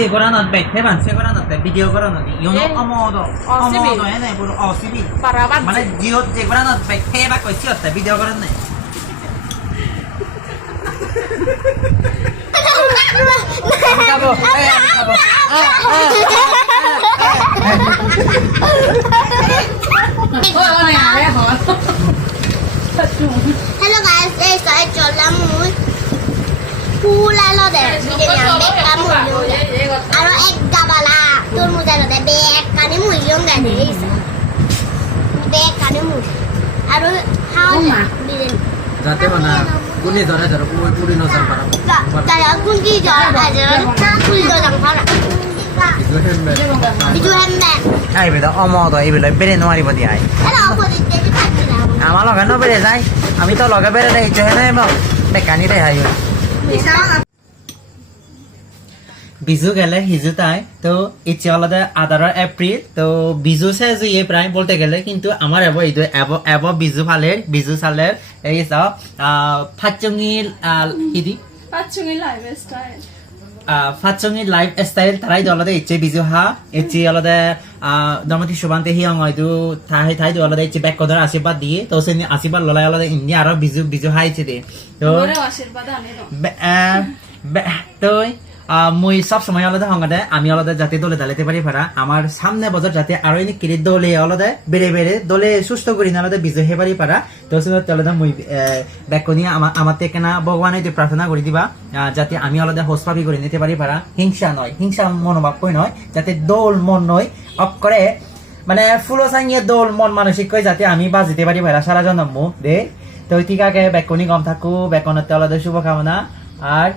না ভিডিও করা না ইউনো এ, অমোদো অসিবি। অমোদো এনে পুরো অসিবি Parabat. মানে জিও যে করা না ব্যাগ হেবা কইছি অত ভিডিও করা না আমি খাব এই আমি খাব আ, আ, Hello guys, đây sẽ cho lắm muối. Pu la lo để đi đến nhà bé cá mùi luôn cá đến mùi luôn để để đi. Bé cá đến mùi. À nó hao đi đến. যাতে মানে গুনি ধরে ধরে পুরো পুরি নজর Thế là ông đi đến cái thằng này nào. আমার লগে ন বেড়ে আমি তো লগে বেড়ে দেই নাই বেকানি রে হাই বিজু গেলে হিজু তাই। তো ইচ্ছে আলাদা আদার এপ্রিল তো বিজু সে ইয়ে প্রায় বলতে গেলে কিন্তু আমার এব এই এব এব বিজু ফালের বিজু সালের এই চাও ফাচঙ্গিল হিদি Patchungi lifestyle. ফাচঙ্গিল লাইফ স্টাইল তারাই দলদে ইচ্ছে বিজু হা ইচ্ছে আলাদা দমতি সুবান্তে হি অঙ্গয়দু থাই থাই দলদে ইচ্ছে ব্যাক কদর আশীর্বাদ দিয়ে তো সে আশীর্বাদ ললাই আলাদা ইন্দি আরও বিজু বিজু হাইছে দে তো আশীর্বাদ তো মুই সব সময় আলাদা হঙ্গাতে আমি আলাদা যাতে দলে দালাইতে পারি পারা আমার সামনে বছর যাতে আরও এনে কিনে দলে আলাদা বেড়ে বেড়ে দলে সুস্থ করি না আলাদা বিজয় হে পারি পারা তো আলাদা মুই ব্যাকনি আমার আমার থেকে না ভগবানে তুই প্রার্থনা করে দিবা যাতে আমি আলাদা হোস পাবি করে নিতে পারি পারা হিংসা নয়, হিংসা মনোভাব কই নয়, যাতে দোল মন নয়। অপ করে মানে ফুলো সাইয়ে দোল মন মানসিক কই যাতে আমি বাজিতে পারি পারা সারা জন্ম দে। তো ঠিক আগে ব্যাকনি কম থাকু ব্যাকনের আলাদা শুভকামনা। আর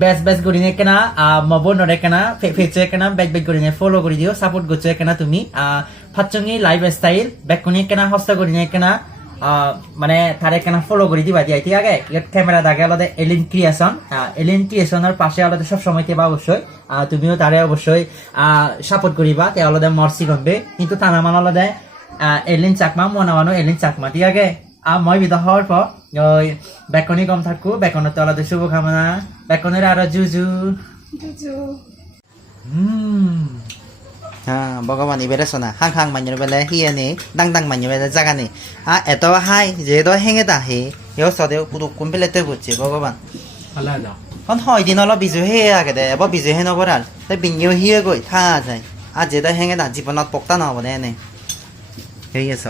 বেস বেস করি নে কেনা মবো নরে কেনা ফেচে কেনা বেক বেক করি নে ফলো করে দিও সাপোর্ট করছে কেনা তুমি ফাচঙ্গি লাইফ স্টাইল বেক কোনি কেনা হস্ত করি নে কেনা মানে তারে কেনা ফলো করে দিবা দিয়া। ঠিক আছে ক্যামেরা দাগে আলাদা এলিন ক্রিয়েশন এলিন ক্রিয়েশনের পাশে আলাদা সব সময় কেবা অবশ্যই তুমিও তারে অবশ্যই সাপোর্ট করিবা তে আলাদা মর্সি গম্বে। কিন্তু তানা মান আলাদা এলিন চাকমা মনে মানো এলিন চাকমা ঠিক আর মই বিদা হওয়ার পর ওই বেকনি কম থাকু বেকনের তো আলাদা শুভকামনা বেকনের আরও জুজু। জুজু। হ্যাঁ ভগবান ইবেরে শোনা হাং হাং মান্য বেলে হিয়ানি দাং দাং মান্য বেলে জাগানি আ এত হাই যেহেতু হেঙে দা হে এও সদে পুরো তে বুঝছে ভগবান। এখন হয় দিন অলপ বিজু হে আগে দে এবার বিজু হে নগরাল তাই বিনিও হিয়ে গৈ থা যায়। আর যেটা হেঙে দা জীবনত পক্তা নহব দে এনে। হেৰি আছ।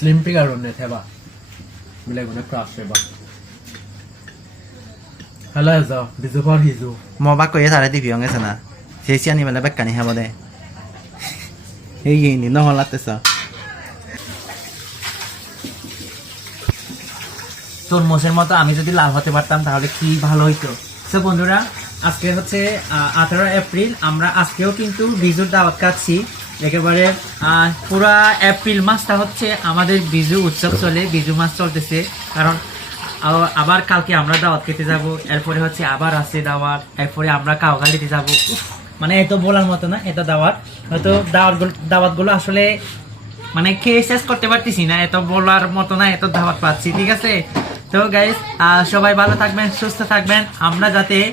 Masanya bäst hebat. Slimpiga rundet hebat. Vi lägger ner crash hebat. Hela Elsa, bizu par hizu. মই বা কৈয়ে তাৰে টিভি অঙে চানা চেচি আনি পেলাই বেকানি খাব দে এই নি নহলাতেছ তরমুজের মতো আমি যদি লাল হতে পারতাম তাহলে কি ভালো হইতো সো বন্ধুরা আজকে হচ্ছে আঠারো এপ্রিল আমরা আজকেও কিন্তু বিজুর দাওয়াত খাচ্ছি একেবারে পুরা এপ্রিল মাসটা হচ্ছে আমাদের বিজু উৎসব চলে, বিজু মাস চলতেছে। কারণ আবার- কালকে আমরা দাওয়াত খেতে যাব, এরপরে হচ্ছে আবার আছে দাওয়াত, এরপরে আমরা কাউগালিতে যাব। মানে এত বলার মতো না, এত দাওয়াত। হয়তো দাওয়াত দাওয়াতগুলো আসলে মানে খেয়ে শেষ করতে পারতেছি না, এত বলার মতো না, এত দাওয়াত পাচ্ছি, ঠিক আছে? তো গাইস সবাই ভালো থাকবেন, সুস্থ থাকবেন। আমরা যাতে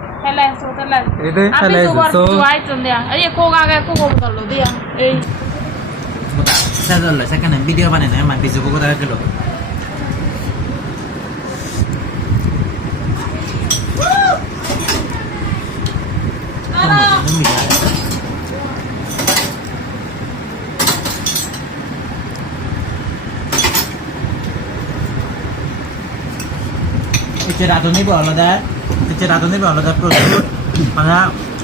biju ai chonde ai ko ga ga ko ko bolo dia ei Saya saya video mana nih, mah bisu buku tak dulu. Itu রাঁধুনি আলাদা itu तिचे राजूने बी हांगा प्रोसेस हांगा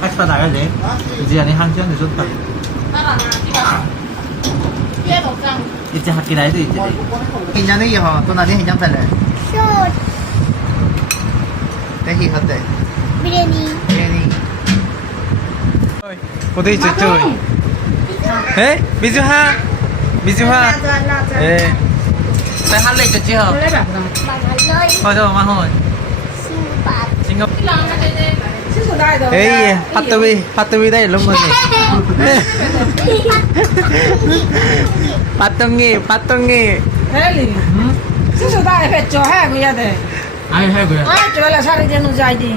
एक्स्ट्रा धाडले तिजे आनी हांगचे न्ही सोदता तिचे हाकी लायले तिचे हिंजान ये हो तो नादी हिंजान चालले ते ही होते बिर्याणी बिर्याणी কোথায় ইচ্ছে চল হে বিজু হা বিজু হা এ তাই হাল লাইছে চিহ হয় তো মা হয় সিঙ্গাপুর এই হাতবি হাতবি দai lum ni patongi patongi Heli. Sisu ta e pecho ha gu de. আই হ্যাঁ গো Ai chola sari jenu jai di.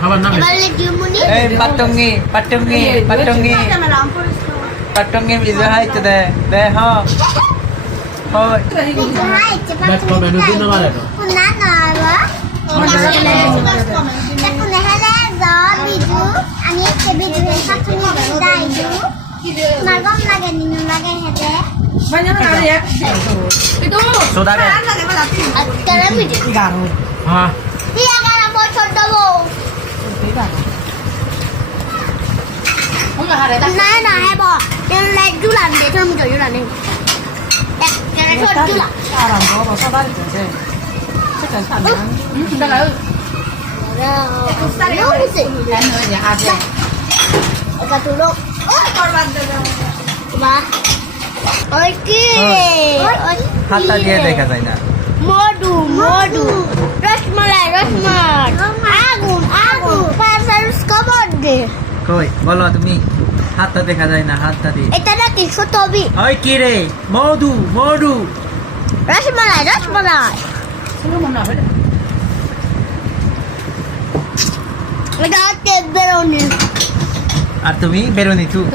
খাবার না এবার লিখুমনি eh patongi patongi patongi patongi hai to de de ha হয় ব্যাক কমেন্ট দিন না মারে তো না না বা দেখুন হেলে জল বিজু আমি একটা বিজু হে সাথুনি দাইজু তোমার গম লাগে নিনু লাগে হেতে Banyak na ya. soda de আজকাল বিজু Garo. হ্যাঁ দিয়া গারা বছর দেবো না না হ্যাঁ বো তেল লাইট জুলান দে তুমি তো জুলান নেই এক কেন ছোট জুলা Aram go ba sa dari je. Sekan sana. এটা হাতটা দিয়ে দেখা যায় না মধু মধু রসমালাই রসমালাই কই বলো তুমি হাতটা দেখা যায় না হাতটা দিয়ে এটা নাকি ছবি ওই কি রে মধু মধু রসমালাই রসমালাই এটা তেল বেরোনি। আর তুমি বেরোনি তু